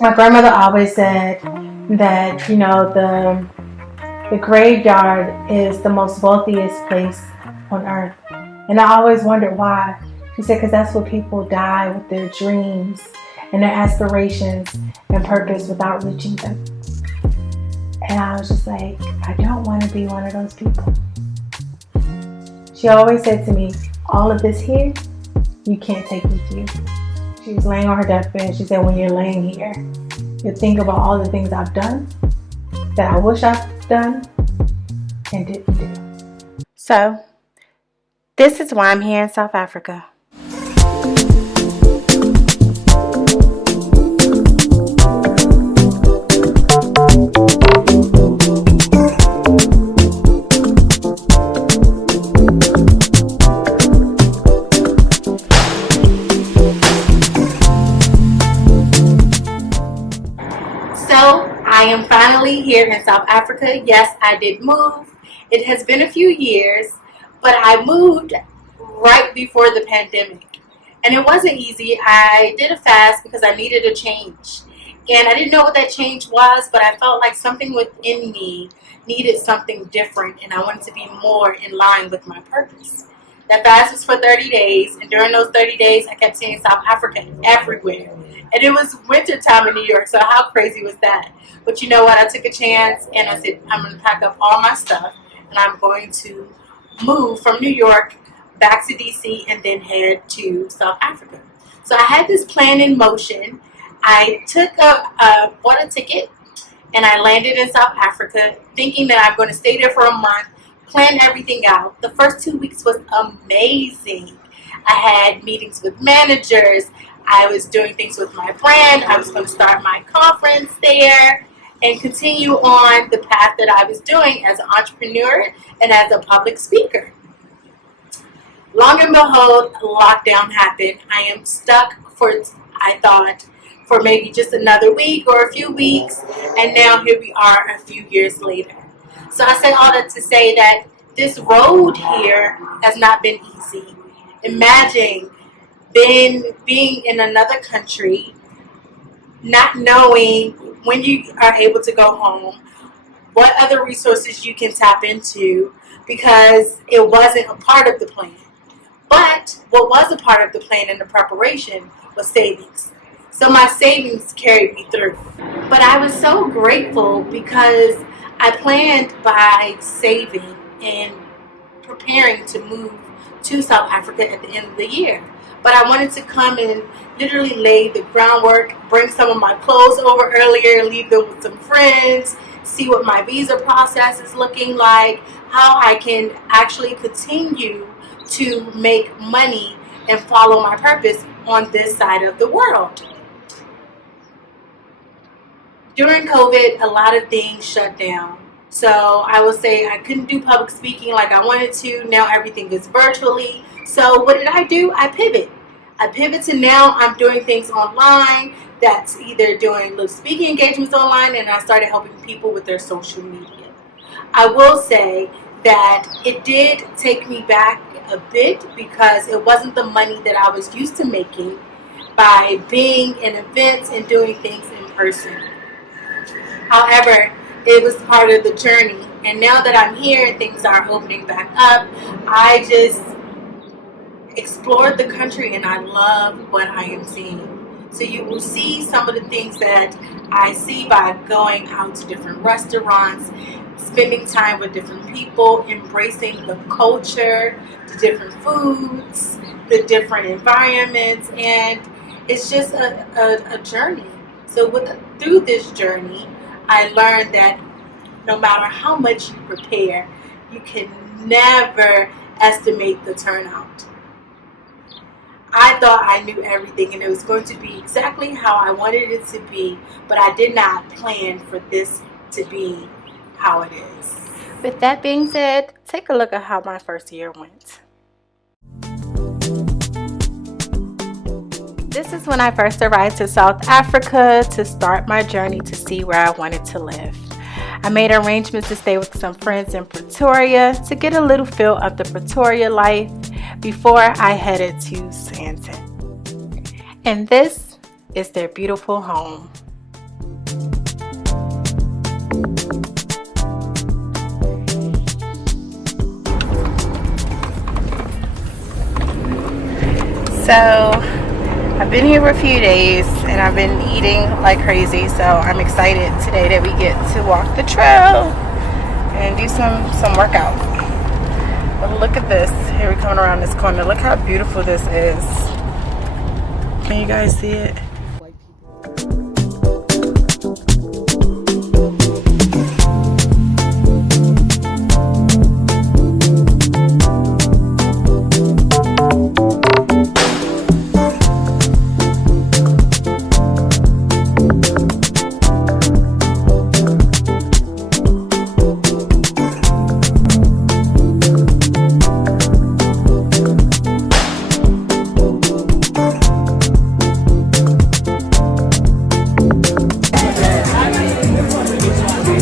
My grandmother always said that, the graveyard is the most wealthiest place on earth. And I always wondered why. She said, because that's where people die with their dreams and their aspirations and purpose without reaching them. And I was just like, I don't want to be one of those people. She always said to me, all of this here, you can't take with you. She was laying on her deathbed and she said, when you're laying here, you think about all the things I've done that I wish I've done and didn't do. So, this is why I'm here in South Africa. I am finally here in South Africa. Yes, I did move. It has been a few years, but I moved right before the pandemic. And it wasn't easy. I did a fast because I needed a change. And I didn't know what that change was, but I felt like something within me needed something different, and I wanted to be more in line with my purpose. That fast was for 30 days, and during those 30 days, I kept seeing South Africa everywhere. And it was winter time in New York, so how crazy was that? But you know what? I took a chance, and I said, I'm going to pack up all my stuff, and I'm going to move from New York back to DC and then head to South Africa. So I had this plan in motion. I took bought a ticket, and I landed in South Africa thinking that I'm going to stay there for a month, plan everything out. The first 2 weeks was amazing. I had meetings with managers. I was doing things with my brand. I was going to start my conference there and continue on the path that I was doing as an entrepreneur and as a public speaker. Long and behold, lockdown happened. I am stuck I thought, for maybe just another week or a few weeks, and now here we are a few years later. So I said all that to say that this road here has not been easy. Imagine being in another country, not knowing when you are able to go home, what other resources you can tap into, because it wasn't a part of the plan. But what was a part of the plan and the preparation was savings. So my savings carried me through. But I was so grateful because I planned by saving and preparing to move to South Africa at the end of the year. But I wanted to come and literally lay the groundwork, bring some of my clothes over earlier, leave them with some friends, see what my visa process is looking like, how I can actually continue to make money and follow my purpose on this side of the world. During COVID, a lot of things shut down. So I will say I couldn't do public speaking like I wanted to. Now everything is virtually. So what did I do? I pivot. I pivot to now I'm doing things online. That's either doing little speaking engagements online, and I started helping people with their social media. I will say that it did take me back a bit because it wasn't the money that I was used to making by being in events and doing things in person. However, it was part of the journey, and now that I'm here and things are opening back up, I just explored the country and I love what I am seeing. So you will see some of the things that I see by going out to different restaurants, spending time with different people, embracing the culture, the different foods, the different environments, and it's just a journey. So through this journey, I learned that no matter how much you prepare, you can never estimate the turnout. I thought I knew everything and it was going to be exactly how I wanted it to be, but I did not plan for this to be how it is. With that being said, take a look at how my first year went. This is when I first arrived to South Africa to start my journey to see where I wanted to live. I made arrangements to stay with some friends in Pretoria to get a little feel of the Pretoria life before I headed to Sandton. And this is their beautiful home. So I've been here for a few days and I've been eating like crazy, so I'm excited today that we get to walk the trail and do some workout. But look at this. Here we're coming around this corner. Look how beautiful this is. Can you guys see it?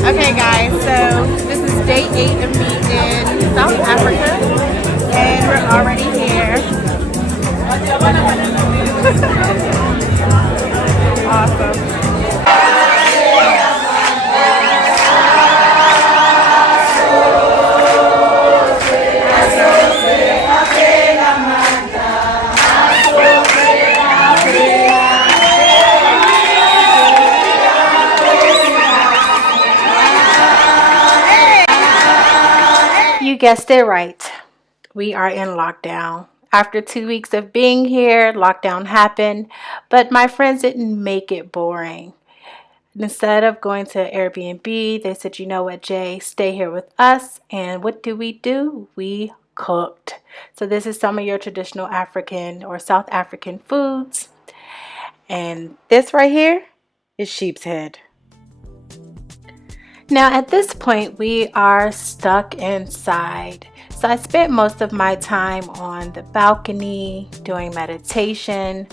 Okay guys, so this is day 8 of me in South Africa and we're already here. Awesome. You guessed it right. We are in lockdown. After 2 weeks of being here, lockdown happened, but my friends didn't make it boring. Instead of going to Airbnb, they said, you know what, Jay, stay here with us. And what do? We cooked. So this is some of your traditional African or South African foods. And this right here is sheep's head. Now at this point we are stuck inside. So I spent most of my time on the balcony doing meditation,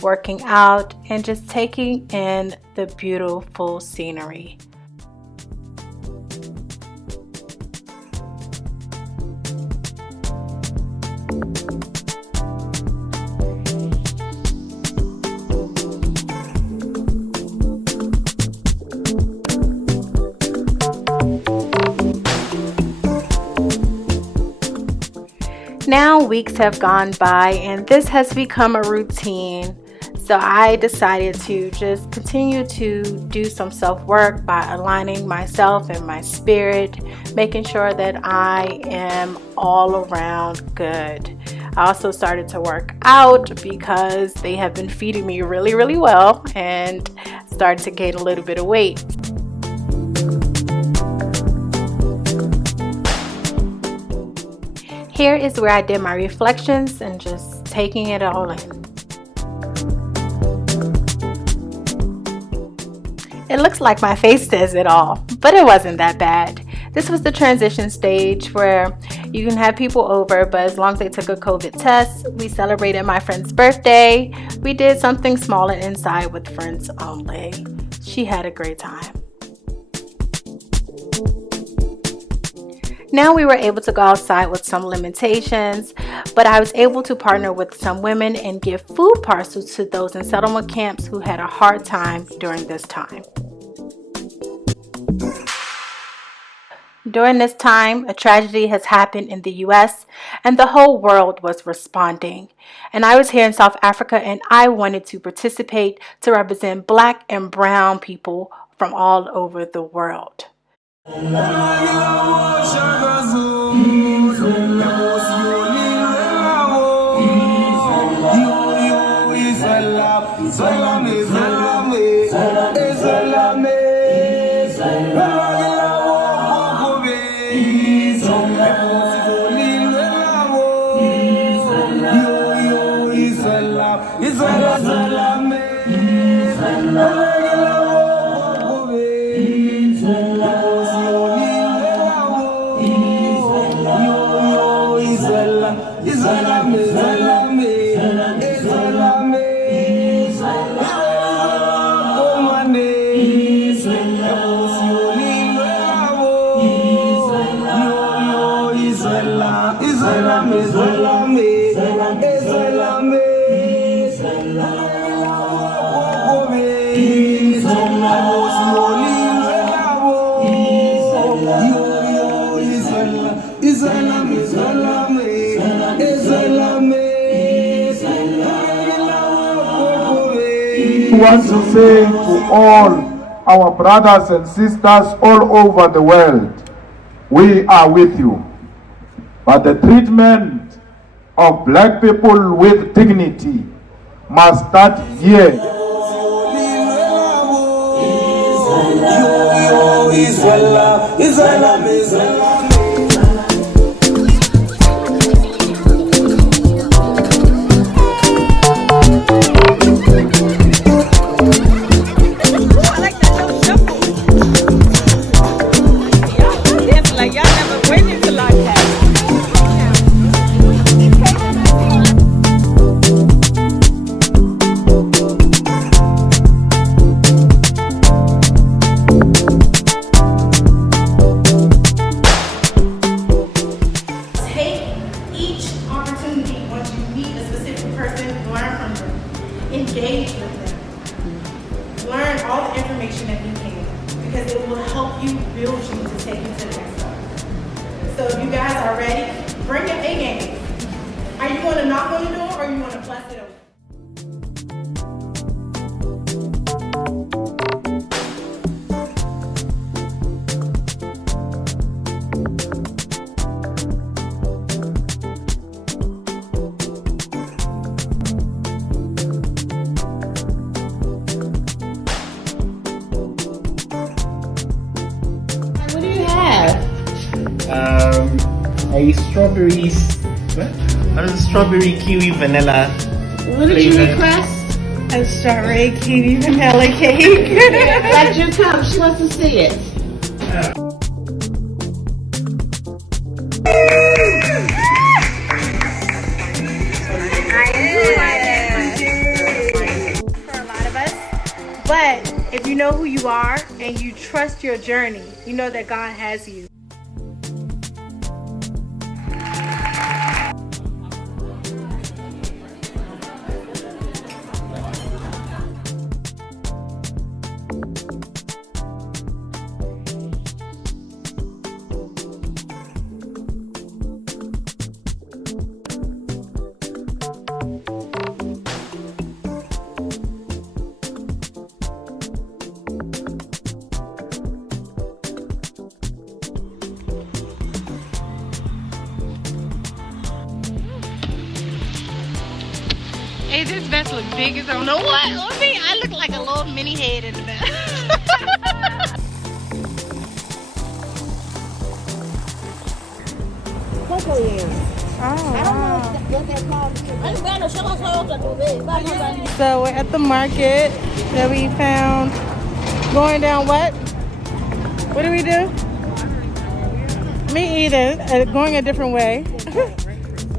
working out, and just taking in the beautiful scenery. Now weeks have gone by and this has become a routine. So I decided to just continue to do some self-work by aligning myself and my spirit, making sure that I am all around good. I also started to work out because they have been feeding me really, really well and started to gain a little bit of weight. Here is where I did my reflections and just taking it all in. It looks like my face says it all, but it wasn't that bad. This was the transition stage where you can have people over, but as long as they took a COVID test. We celebrated my friend's birthday. We did something small and inside with friends only. She had a great time. Now we were able to go outside with some limitations, but I was able to partner with some women and give food parcels to those in settlement camps who had a hard time during this time. During this time, a tragedy has happened in the US and the whole world was responding. And I was here in South Africa and I wanted to participate to represent Black and brown people from all over the world. want to say to all our brothers and sisters all over the world, we are with you. But the treatment of black people with dignity must start here. Engage with them. Learn all the information that you can, because it will help you build you to take you to the next level. So if you guys are ready, bring your A game. Are you going to knock on the door, or are you going to bless it open? A strawberry kiwi vanilla. What did you request? A strawberry kiwi vanilla cake. Let you come. She wants to see it. For a lot of us, but if you know who you are and you trust your journey, you know that God has you. Hey, this vest looks big as I don't know what. Look me, I look like a little mini head in the vest. So we're at the market that we found. Going down what? What do we do? Me either. Going a different way.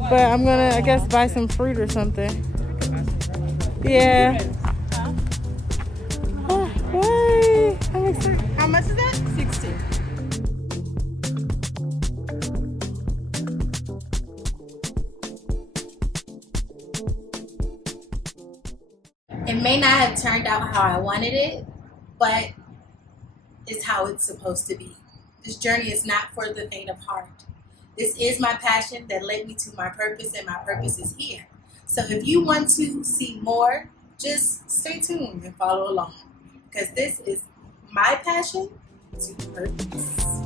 But I'm gonna, I guess, buy some fruit or something. Yeah. Oh, why? I'm excited. How much is that? 60. It may not have turned out how I wanted it, but it's how it's supposed to be. This journey is not for the faint of heart. This is my passion that led me to my purpose, and my purpose is here. So if you want to see more, just stay tuned and follow along, because this is my passion to purpose.